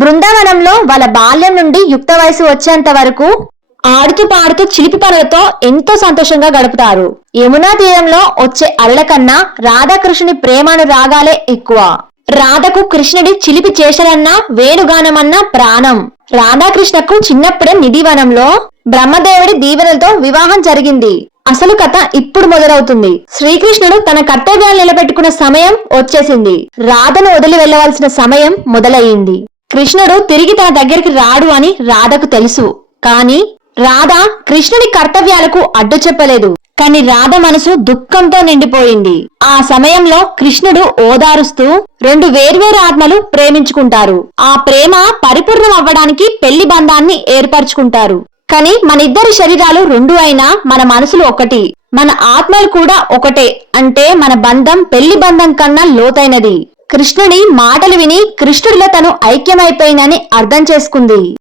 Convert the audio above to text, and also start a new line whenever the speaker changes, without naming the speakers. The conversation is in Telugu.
బృందావనంలో వాళ్ళ బాల్యం నుండి యుక్త వయసు వచ్చేంత వరకు ఆడుతూ పాడుతూ చిలిపి పనులతో ఎంతో సంతోషంగా గడుపుతారు. యమునా తీరంలో వచ్చే అల్ల కన్నా రాధాకృష్ణుని ప్రేమను రాగాలే ఎక్కువ. రాధకు కృష్ణుడి చిలిపి చేశారన్నా వేణుగానమన్నా ప్రాణం. రాధాకృష్ణకు చిన్నప్పుడే నిధివనంలో బ్రహ్మదేవుడి దీవెనలతో వివాహం జరిగింది. అసలు కథ ఇప్పుడు మొదలవుతుంది. శ్రీకృష్ణుడు తన కర్తవ్యాలు నిలబెట్టుకున్న సమయం వచ్చేసింది. రాధను వదిలి వెళ్ళవలసిన సమయం మొదలయ్యింది. కృష్ణుడు తిరిగి తన దగ్గరికి రాడు అని రాధకు తెలుసు. కాని రాధ కృష్ణుడి కర్తవ్యాలకు అడ్డు చెప్పలేదు. కాని రాధ మనసు దుఃఖంతో నిండిపోయింది. ఆ సమయంలో కృష్ణుడు ఓదారుస్తూ రెండు వేర్వేరు ఆత్మలు ప్రేమించుకుంటారు. ఆ ప్రేమ పరిపూర్ణం అవ్వడానికి పెళ్ళి బంధాన్ని ఏర్పరచుకుంటారు. కానీ మన ఇద్దరి శరీరాలు రెండు అయినా మన మనసులు ఒకటి. మన ఆత్మలు కూడా ఒకటే. అంటే మన బంధం పెళ్ళి బంధం కన్నా లోతైనది. కృష్ణుడి మాటలు విని కృష్ణుడిలో తను ఐక్యమైపోయిందని అర్థం చేసుకుంది.